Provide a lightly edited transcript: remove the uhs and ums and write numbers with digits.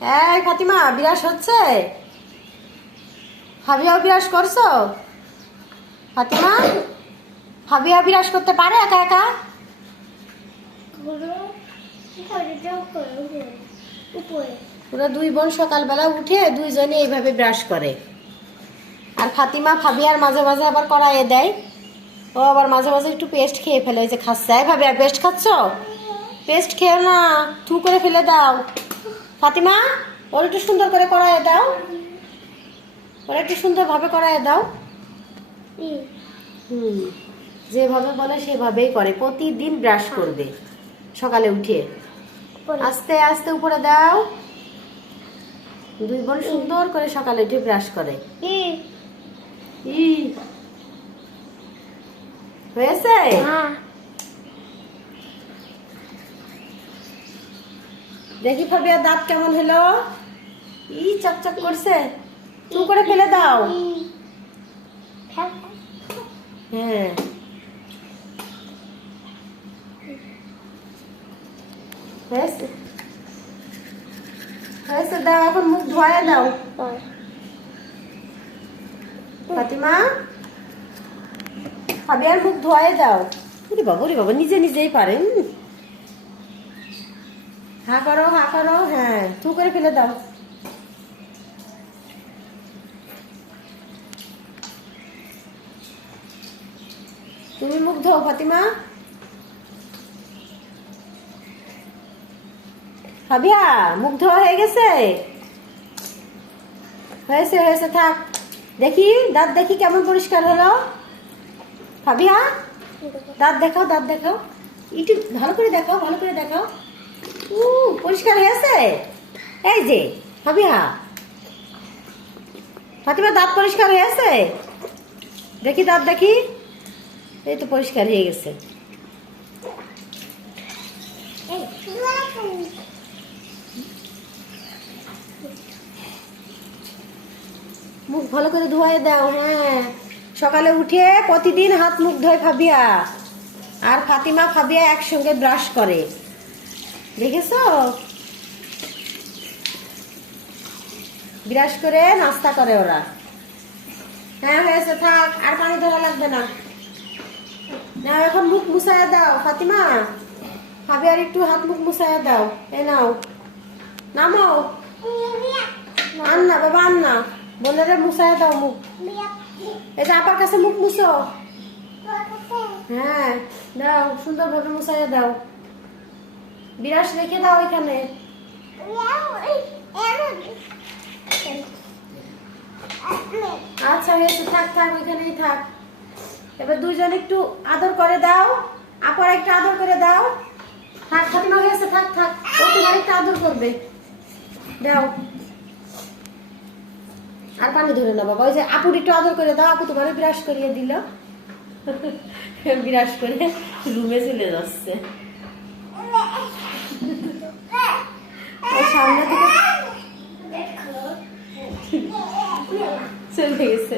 এই ফাতিমা, বিরাস হচ্ছে? ফাবিয়াও বিরাস করছো? ফাতিমা, ফাবিয়া বিরাস করতে পারে একা একা? পুরো দুই বোন সকালবেলা উঠে দুইজনে এইভাবে ব্রাশ করে। আর ফাতিমা ফাবিয়ার মাঝে মাঝে আবার কড়াইয়ে দেয়। ও আবার মাঝে মাঝে একটু পেস্ট খেয়ে ফেলে, ওই যে খাচ্ছে। ভাবিয়া পেস্ট খাচ্ছ? পেস্ট খেও না, থু করে ফেলে দাও। ফাতিমা, ওর একটু সুন্দর করে কড়াইয়ে দাও, ওরা একটু সুন্দরভাবে কড়াইয়ে দাও। যেভাবে বলে সেভাবেই করে। প্রতিদিন ব্রাশ করবে সকালে উঠে। আস্তে আস্তে উপরে দাও। দুই বোন সুন্দর করে সকালে উঠে ব্রাশ করে। হয়েছে? দেখি ফাবিয়া দাঁত কেমন হলো। চকচক করছে। তু করে ফেলে দাও। হ্যাঁ, হয়েছে হয়েছে, দাও। এখন মুখ ধোয়া দাও। ফাতিমা, ফাবিয়ার মুখ ধোয়া দাও। ওরে বাবা, ওরে বাবা, নিজে নিজেই পারেন। হা করো, হা করো। হ্যাঁ, থু করে ফেলে দাও। তুমি মুখ ধো ফাতিমা। ফাবিয়া, মুখ ধোয়া হয়ে গেছে? হয়েছে হয়েছে, থাক। দেখি দাঁত, দেখি কেমন পরিষ্কার হলো। ফাবিয়া, দাঁত দেখাও, দাঁত দেখাও। একটু ভালো করে দেখাও, ভালো করে দেখাও। পরিষ্কার হয়েছে? এই যে ফাবিয়া, ফাতিমা দাঁত পরিষ্কার হয়েছে? দেখি দাঁত, দেখি। এই তো পরিষ্কার হয়ে গেছে। মুখ ভালো করে ধোয়াই দাও। হ্যাঁ, সকালে উঠে প্রতিদিন হাত মুখ ধোয় ফাবিয়া আর ফাতিমা। ফাবিয়া একসঙ্গে ব্রাশ করে, দেখেছো? ব্রাশ করে নাস্তা করে ওরা। হ্যাঁ, হয়েছে, থাক। আর পানি ধরা লাগবে না। নাও, এখন মুখ মুছাইয়া দাও ফাতিমা। ফাবিয়ার একটু হাত মুখ মুছাইয়া দাও। এ নাও, নামো। আন্না বাবা, আন্না বোনেরা মুছাইয়া দাও মুখ। এই যে আপার কাছে মুখ মুছো। হ্যাঁ, দাও, সুন্দরভাবে মুছাইয়া দাও। বিরাস রেখে দাও এখানে। আচ্ছা, হয়েছে, থাক থাক, ওইখানেই থাক। এবার দুইজন একটু আদর করে দাও। আপার একটা আদর করে দাও। থাক ফাতিমা, হয়েছে, থাক থাক। ও তোমার একটা আদর করবে, দাও। আর পানি ধরে না বাবা। ওই যে আপুর একটু আদর করে দাও। আপু তোমার বিরাস করিয়ে দিল। বিরাস করে রুমে চলে যাচ্ছে। সামনে থেকে চলে গেছে।